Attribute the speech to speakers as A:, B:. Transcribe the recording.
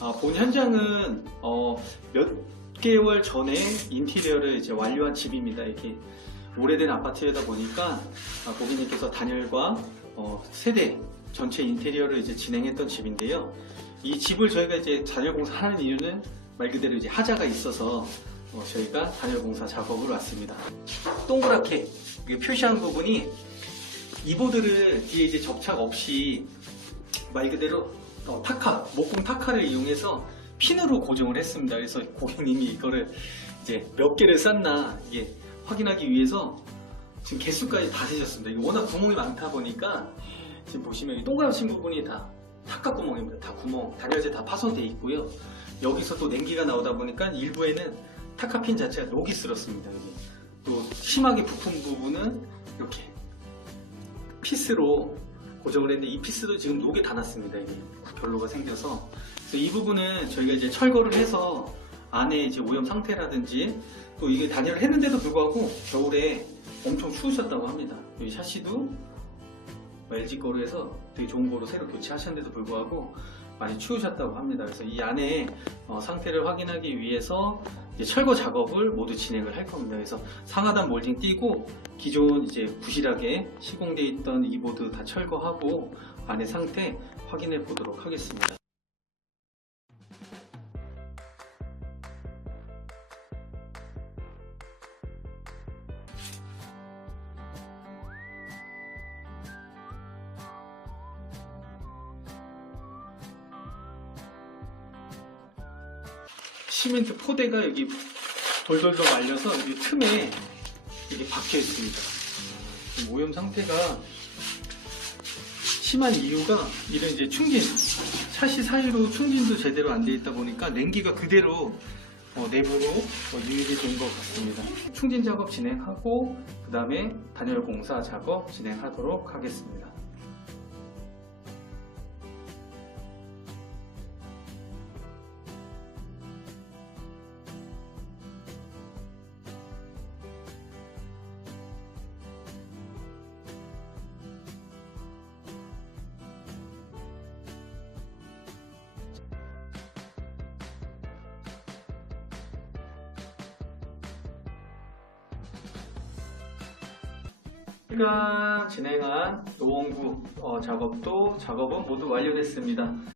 A: 아, 본 현장은 어, 몇 개월 전에 인테리어를 이제 완료한 집입니다. 이렇게 오래된 아파트이다 보니까 아, 고객님께서 단열과 어, 세대 전체 인테리어를 이제 진행했던 집인데요. 이 집을 저희가 이제 단열 공사하는 이유는 말 그대로 이제 하자가 있어서 어, 저희가 단열 공사 작업을 왔습니다. 동그랗게 표시한 부분이 이 보드를 뒤에 이제 접착 없이 말 그대로 어, 타카, 목공 타카를 이용해서 핀으로 고정을 했습니다. 그래서 고객님이 이거를 이제 몇 개를 쌌나 이게 확인하기 위해서 지금 개수까지 다 세셨습니다. 이게 워낙 구멍이 많다 보니까 지금 보시면 이 동그라진 부분이 다 타카 구멍입니다. 다 구멍, 단열재 다 파손되어 있고요. 여기서 또 냉기가 나오다 보니까 일부에는 타카핀 자체가 녹이 슬었습니다. 여기. 또 심하게 부푼 부분은 이렇게 피스로 고정을 했는데 이 피스도 지금 녹이 다 났습니다. 이게 결로가 생겨서 그래서 이 부분은 저희가 이제 철거를 해서 안에 이제 오염 상태라든지 또 이게 단열을 했는데도 불구하고 겨울에 엄청 추우셨다고 합니다. 이 샤시도 LG 거로 해서 되게 좋은 거로 새로 교체하셨는데도 불구하고 많이 추우셨다고 합니다. 그래서 이 안에 어, 상태를 확인하기 위해서 철거 작업을 모두 진행을 할 겁니다. 그래서 상하단 몰딩 띄고 기존 이제 부실하게 시공돼 있던 이 보드 다 철거하고 안의 상태 확인해 보도록 하겠습니다. 시멘트 포대가 여기 돌돌돌 말려서 여기 틈에 이게 박혀 있습니다. 오염 상태가 심한 이유가 이런 이제 충진, 샤시 사이로 충진도 제대로 안 돼 있다 보니까 냉기가 그대로 어, 내부로 어, 유입이 된 것 같습니다. 충진 작업 진행하고 그 다음에 단열 공사 작업 진행하도록 하겠습니다. 저희가 진행한 노원구 어, 작업도 작업은 모두 완료됐습니다.